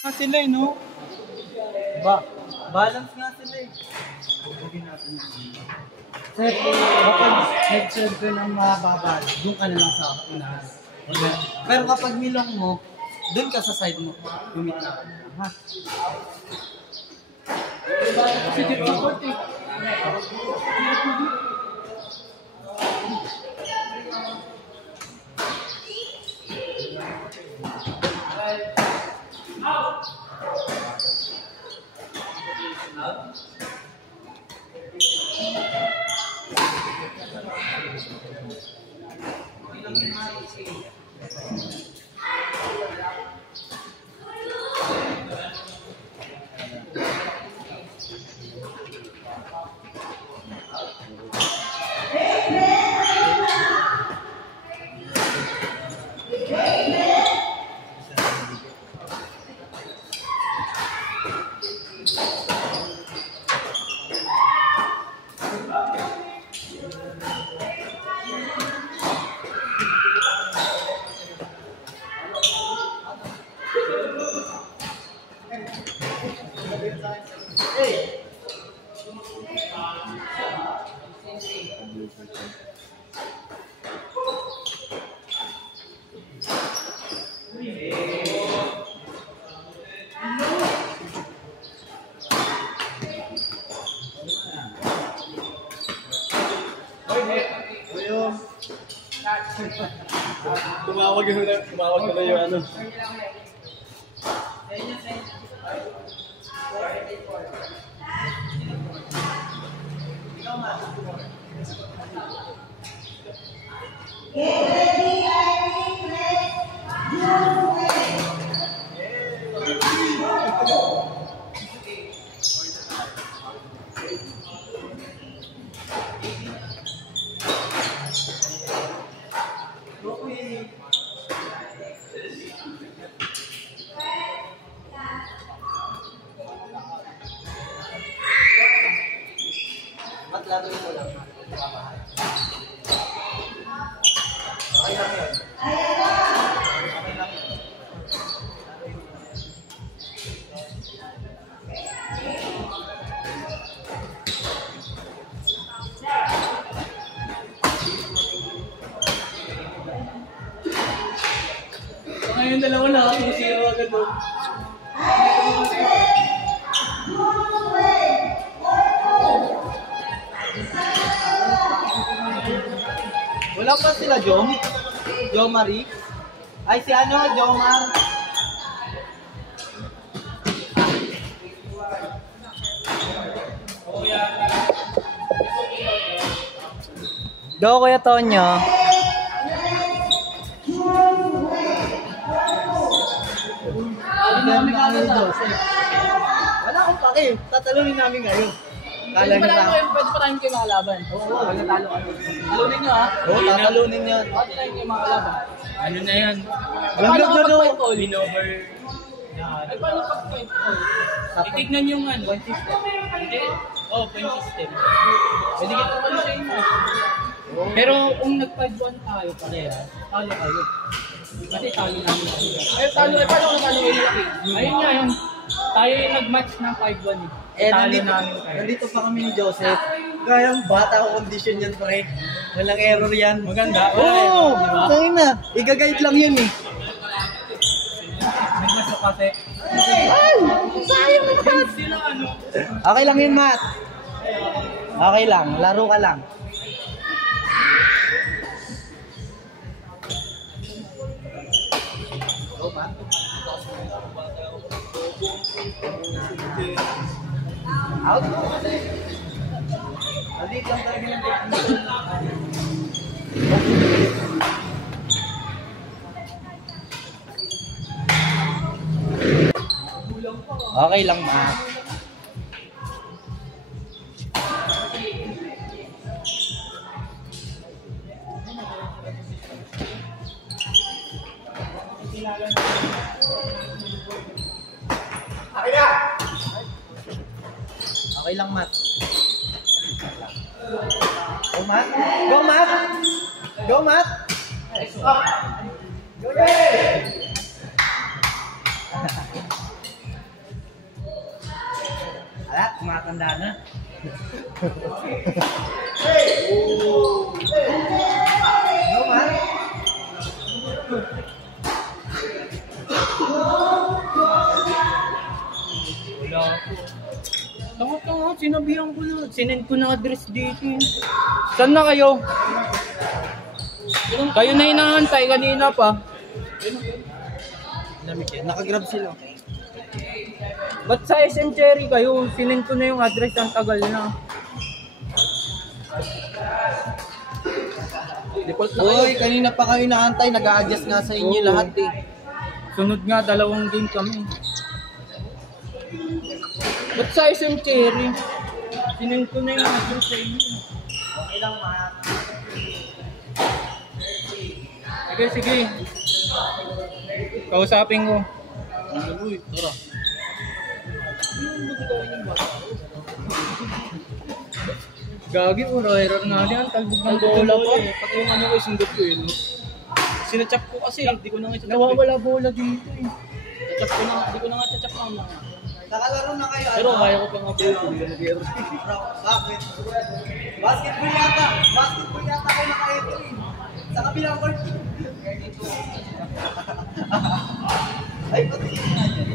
Sila eh, no? Balance nga sila eh. Bugin natin. Sir, kapag nag-serve ka ng mababa, doon ka na lang sa unahan. Pero kapag nilong mo, doon ka sa side mo. Gumit na ka. Ha? Kasi dito support eh. Tumawag ka na yung ano. Matladoy mo lang. Okay lang yun. Okay lang yun. Ngayon dalawa na, 2-0 agad doon. Wala pa sila, Jomari. Ay, si ano, Jomar. Do, Kuya Tonyo. Wala akong pake. Tatalunin namin ngayon. Pwede pa tayong kayo makalaban. Oo, natalo ka. Talunin nyo ha? Oo, tatalunin nyo. Pwede tayong kayo makalaban. Ano na yan? Alam na do. Win over. Ay, paano pag-point all? Itignan yung ano. Point system. Hindi. Oh, point system. Pwede kita pa sa inyo. Pero kung nag-5-1 tayo pareha, talo kayo. Kasi talo namin. Ay, talo. Ay, paano kung talo kayo? Ayun nga yung tayo yung nag-match ng 5-1 eh. Nandito pa kami ni Joseph. Kayang bata ko condition yan, pre. Walang error yan. Maganda. Oo, tangin na. Iga-guide lang yun eh. Nagmasa kasi. Ay! Sayang naman! Okay lang yun, Matt. Okay lang. Laro ka lang. Go, Matt. Out. Alit lang talaga yung okay lang, ma. Okay lang, Matt. Go, Matt. Go, Matt. Go, Matt. Go, Ray. Ala, tumatanda na. Ano ba? Wala ako. Tanga-tanga, sinabihan ko na. Sinend ko na address dito. Saan na kayo? Kayo na inaantay kanina pa. Nakagrab sila. Ba't sa SM Cherry kayo? Sinend ko na yung address, ang tagal na. Default na kayo. Uy, kanina pa kayo naantay. Nag-a-adjust nga sa inyo lahat eh. Sunod nga, 2 game kami. Ba't sa SM Cherry? Sinend ko na yung address sa inyo. Okay lang, ma. Sige, sige. Kausapin ko. Uy, tara. Gagi, error nga yan. Talbog ng bola pa. Pati yung ano ko, sindot ko yun. Sinachap ko kasi, hindi ko na nga chachap. Nawawala bola dito eh. Chachap ko na, hindi ko na nga chachap na. Nakalaro na kayo. Pero kaya ko pang upload, hindi ko nag-error. Bakit? Basketball yata. Basketball yata kayo naka-ito eh. Sa kabilang court. Ay, pati yun nga dyan.